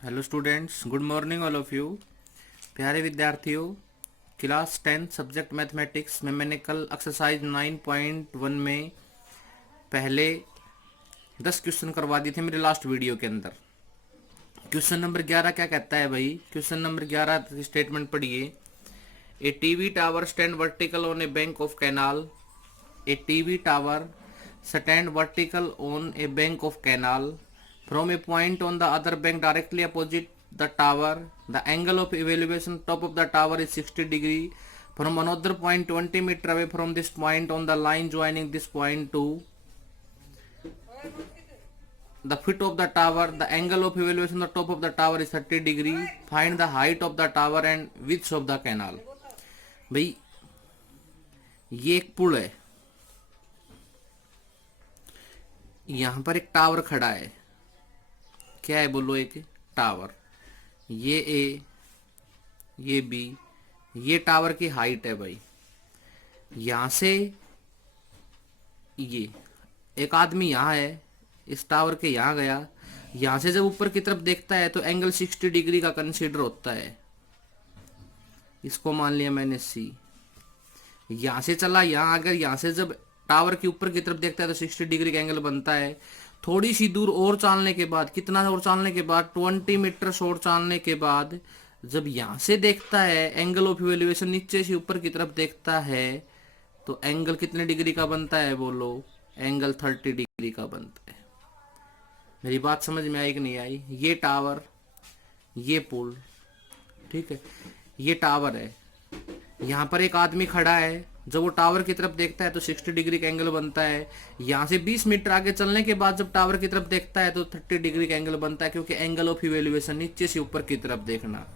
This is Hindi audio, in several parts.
Hello students, good morning all of you. प्यारे विद्यार्थियों, क्लास 10 सब्जेक्ट मैथमेटिक्स में मैंने कल एक्सरसाइज 9.1 में पहले 10 क्वेश्चन करवा दिए थे मेरे लास्ट वीडियो के अंदर। क्वेश्चन नंबर 11 क्या कहता है भाई? क्वेश्चन नंबर 11 स्टेटमेंट पढ़िए। A TV tower stand vertical on a bank of canal. A TV tower stand vertical on a bank of canal from a point on the other bank directly opposite the tower. The angle of elevation top of the tower is 60 degree from another point 20 meter away from this point on the line joining this point to the foot of the tower. The angle of elevation on the top of the tower is 30 degree. Find the height of the tower and width of the canal. भाई ये एक पुल है, यहाँ पर एक टावर खड़ा है। क्या है बोलो? एक टावर। ये ए, ये बी, ये टावर की हाइट है भाई। यहां से ये एक आदमी यहाँ है, इस टावर के यहाँ गया। यहां से जब ऊपर की तरफ देखता है तो एंगल 60 डिग्री का कंसीडर होता है। इसको मान लिया मैंने सी। यहां से चला यहाँ, अगर यहाँ से जब टावर के ऊपर की तरफ देखता है तो 60 डिग्री का एंगल बनता है। थोड़ी सी दूर और चालने के बाद, कितना और चालने के बाद, 20 मीटर और चालने के बाद जब यहां से देखता है एंगल ऑफ इवेल्युएशन, नीचे से ऊपर की तरफ देखता है तो एंगल कितने डिग्री का बनता है बोलो? एंगल 30 डिग्री का बनता है। मेरी बात समझ में आई कि नहीं आई? ये टावर, ये पुल, ठीक है, ये टावर है। यहाँ पर एक आदमी खड़ा है, जब वो टावर की तरफ देखता है तो 60 डिग्री का एंगल बनता है। यहाँ से 20 मीटर आगे चलने के बाद जब टावर की तरफ देखता है तो 30 डिग्री का एंगल बनता है, क्योंकि एंगल ऑफ इवेल्युएशन नीचे से ऊपर की तरफ देखना।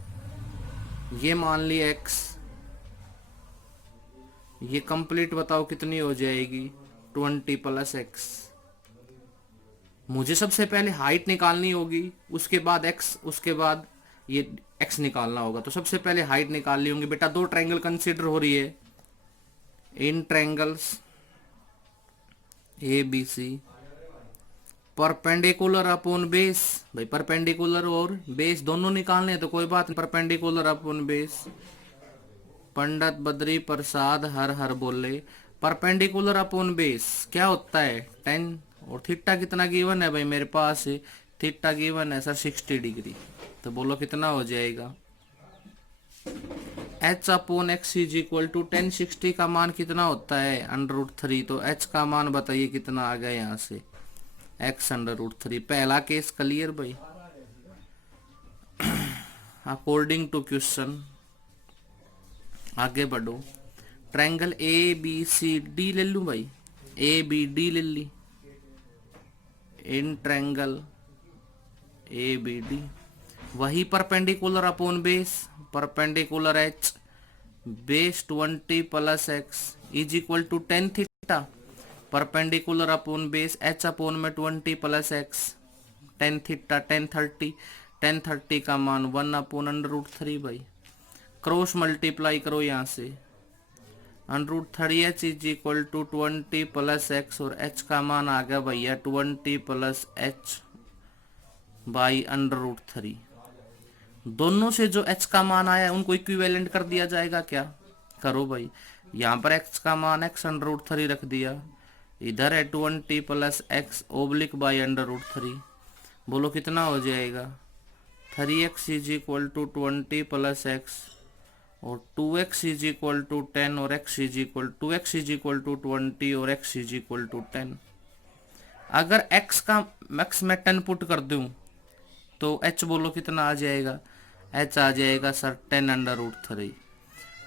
ये मान लिया x। ये कंप्लीट बताओ कितनी हो जाएगी? 20 + x। मुझे सबसे पहले हाइट निकालनी होगी, उसके बाद x, उसके बाद ये x निकालना होगा। तो सबसे पहले हाइट निकालनी होगी। बेटा दो ट्रायंगल कंसीडर हो रही है, in triangles A B C perpendicular upon base. भाई परपेंडिकुलर और बेस दोनों निकालने हैं तो कोई बात नहीं, perpendicular upon base. Pandit Badri Prasad हर हर बोले। परपेंडिकुलर अपॉन बेस क्या होता है? 10। और थीटा कितना गिवन है भाई मेरे पास? थीटा गिवन है सर 60 डिग्री। तो बोलो कितना हो जाएगा? h/x इज इक्वल टू 1060 का मान कितना होता है? √3। तो h का मान बताइए कितना आ गया यहाँ से? x √3। पहला केस क्लियर भाई। अकॉर्डिंग टू क्वेश्चन आगे बढ़ो। Triangle A B C D ले लूं भाई, ए बी डी ले ली। In triangle A B D वही perpendicular upon base, perpendicular h base 20 + x is equal to 10 theta. Perpendicular upon base h upon में 20 + x 10 थीटा 10 30 का मान 1 अपॉन √3 भाई। क्रॉस मल्टीप्लाई करो यहाँ से। √3h is equal to 20 + x और h का मान आ गया भैया 20 + h बाई √3। दोनों से जो h का मान आया उनको इक्विवेलेंट कर दिया जाएगा। क्या करो भाई? यहाँ पर x का मान x √3 रख दिया, इधर है 20 + x ओब्लिक बाई √3। बोलो कितना हो जाएगा? 3x is equal to 20 + x और 2x इज इक्वल टू 10 और 2x इज इक्वल टू 20 और x इज इक्वल टू 10। अगर x का मैक्स में 10 पुट कर दूं तो h बोलो कितना आ जाएगा? h आ जाएगा सर 10 √3।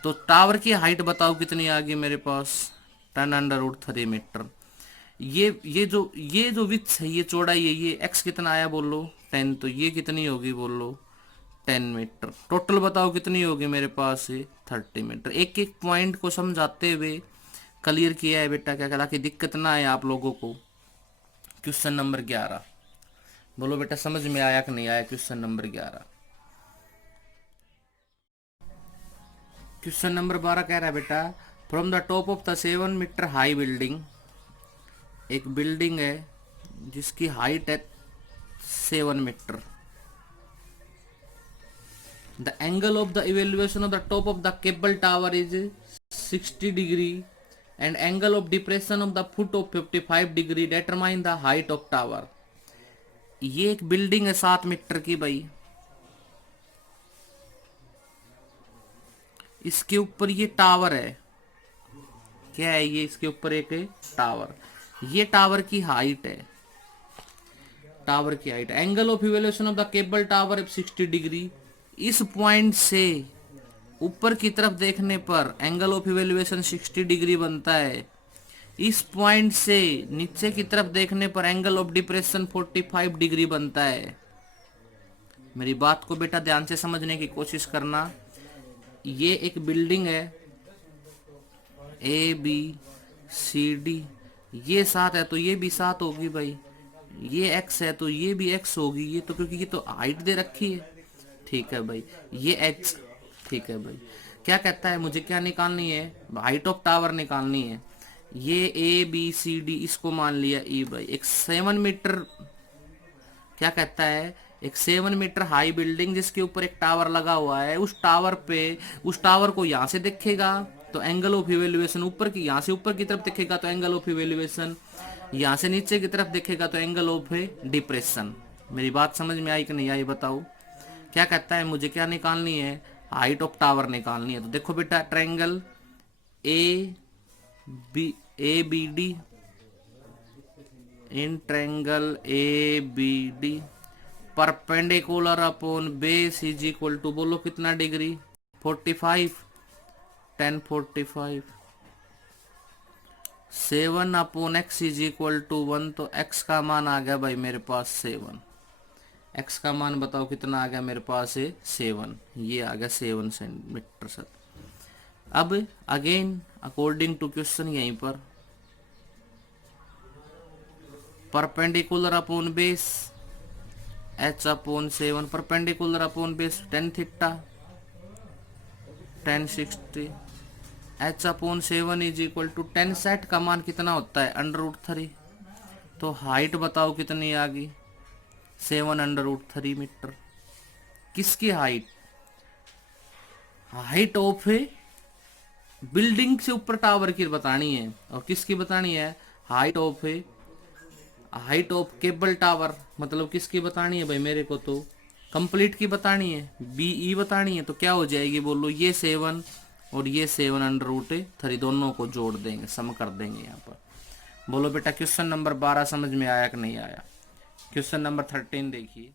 तो टावर की हाइट बताओ कितनी आ गई मेरे पास? 10 √3 मीटर। ये जो विड्थ है, ये चौड़ाई है, ये x कितना आया बोलो? 10। तो ये कितनी होगी बोलो? 10 मीटर। टोटल बताओ कितनी होगी मेरे पास? 30 मीटर। एक एक पॉइंट को समझाते हुए क्लियर किया है बेटा, क्या ताकि दिक्कत ना आए आप लोगों को। क्वेश्चन नंबर 11 बोलो बेटा, समझ में आया कि नहीं आया? Question number 11। क्वेश्चन नंबर 12 कह रहा है बेटा, from the top of the 7 metre high building. एक बिल्डिंग है जिसकी हाइट है 7 मीटर। The angle of the evaluation of the top of the cable tower is 60 degree and angle of depression of the foot of 55 degree, determine the height of tower. ये एक बिल्डिंग है 7 मीटर की भाई, इसके ऊपर ये टावर है, क्या है ये, इसके ऊपर एक टावर, ये टावर की हाइट है, टावर की height, angle of evaluation of the cable tower 60 degree. इस पॉइंट से ऊपर की तरफ देखने पर एंगल ऑफ इवेल्युएशन 60 डिग्री बनता है। इस पॉइंट से नीचे की तरफ देखने पर एंगल ऑफ डिप्रेशन 45 डिग्री बनता है। मेरी बात को बेटा ध्यान से समझने की कोशिश करना। ये एक बिल्डिंग है ABCD, ये 7 है तो ये भी 7 होगी भाई, ये x है तो ये भी x होगी, ये तो क्योंकि ये तो हाइट दे रखी है, ठीक है भाई, ये h, ठीक है भाई। क्या कहता है, मुझे क्या निकालनी है, हाइट ऑफ टावर निकालनी है। ये ABCD इसको मान लिया E भाई, एक 7 मीटर, क्या कहता है, एक 7 मीटर हाई बिल्डिंग जिसके ऊपर एक टावर लगा हुआ है, उस टावर को यहां से दिखेगा तो एंगल ऑफ इवेल्युएशन ऊपर की, यहां से ऊपर की तरफ दिखेगा तो एंगल ऑफ इवेल्युएशन, यहां से नीचे की तरफ दिखेगा तो एंगल ऑफ डिप्रेशन। मेरी बात समझ में आई कि नहीं आई बताओ। क्या कहता है, मुझे क्या निकालनी है, हाइट ऑफ टावर निकालनी है। तो देखो बेटा, triangle ABD, in triangle ABD perpendicular upon base is equal to, बोलो कितना degree, 45, 10 45, 7 upon x is equal to 1, तो x का मान आ गया भाई मेरे पास 7। x का मान बताओ कितना आ गया मेरे पास है 7, ये आ गया 7 सेंटीमीटर सर। अब अगेन अकॉर्डिंग टू क्वेश्चन, यहीं पर perpendicular upon base h upon 7, perpendicular upon base 10 theta 10 60, h upon 7 is equal to 10 सेट का मान कितना होता है, √3। तो हाइट बताओ कितनी आ गई, 7√3 मीटर। किसकी हाइट, हाइट ऑफ बिल्डिंग से ऊपर टावर की बतानी है, और किसकी बतानी है, हाइट ऑफ केबल टावर, मतलब किसकी बतानी है भाई, मेरे को तो कंप्लीट की बतानी है, BE बतानी है। तो क्या हो जाएगी बोलो, ये 7 और ये 7√3 दोनों को जोड़ देंगे, सम कर देंगे यहाँ पर। बोलो बेटा क्वेश्चन नंबर 12 समझ में आया कि नहीं आया। क्वेश्चन नंबर 13 देखिए।